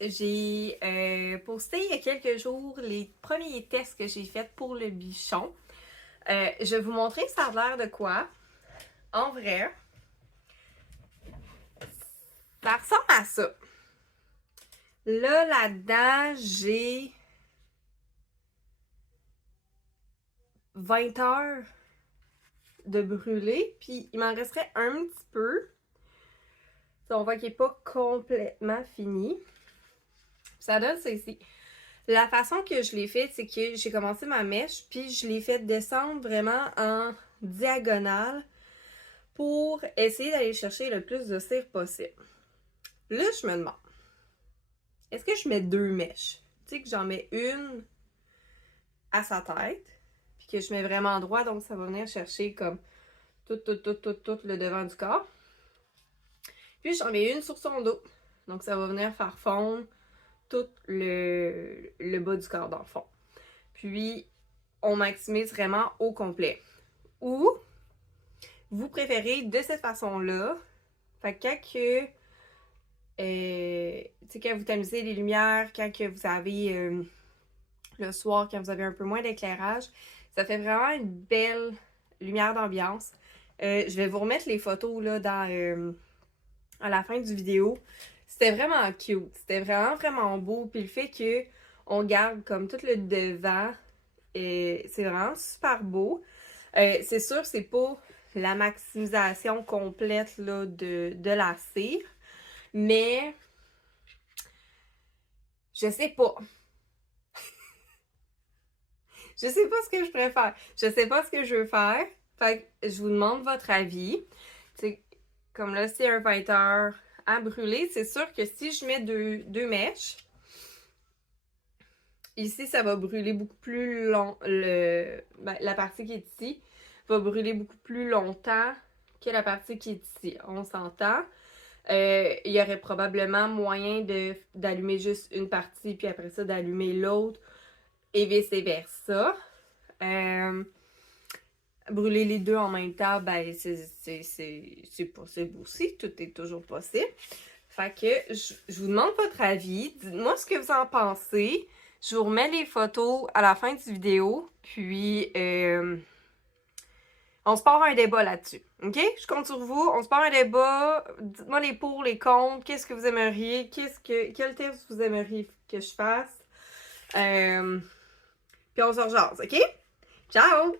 j'ai posté il y a quelques jours les premiers tests que j'ai faits pour le bichon. Je vais vous montrer ça a l'air de quoi. En vrai, ça ressemble à ça. Là-dedans, j'ai 20 heures de brûlé, puis il m'en resterait un petit peu. On voit qu'il n'est pas complètement fini. Ça donne ça ici. La façon que je l'ai fait, c'est que j'ai commencé ma mèche, puis je l'ai fait descendre vraiment en diagonale pour essayer d'aller chercher le plus de cire possible. Là, je me demande, est-ce que je mets deux mèches? Tu sais, que j'en mets une à sa tête, puis que je mets vraiment droit, donc ça va venir chercher comme tout le devant du corps. Puis j'en mets une sur son dos, donc ça va venir faire fondre tout le bas du corps dans le fond. Puis on maximise vraiment au complet. Ou vous préférez de cette façon-là. Fait que quand vous tamisez les lumières, quand que vous avez le soir, quand vous avez un peu moins d'éclairage, ça fait vraiment une belle lumière d'ambiance. Je vais vous remettre les photos là à la fin du vidéo. C'était vraiment cute. C'était vraiment beau. Puis le fait qu'on garde comme tout le devant, c'est vraiment super beau. C'est sûr, c'est pas la maximisation complète là, de la cire, mais je sais pas. Je sais pas ce que je préfère. Je sais pas ce que je veux faire. Fait que je vous demande votre avis. T'sais, comme là, c'est un 20 heures à brûler. C'est sûr que si je mets deux mèches, ici, ça va brûler beaucoup plus long. La partie qui est ici va brûler beaucoup plus longtemps que la partie qui est ici. On s'entend. Il y aurait probablement moyen d'allumer juste une partie, puis après ça, d'allumer l'autre, et vice-versa. Brûler les deux en même temps, ben, c'est possible aussi. Tout est toujours possible. Fait que je vous demande votre avis. Dites-moi ce que vous en pensez. Je vous remets les photos à la fin du vidéo. Puis, on se part un débat là-dessus. OK? Je compte sur vous. On se part un débat. Dites-moi les pour, les contre. Qu'est-ce que vous aimeriez? Quel test vous aimeriez que je fasse? Puis on se rejase. OK? Ciao!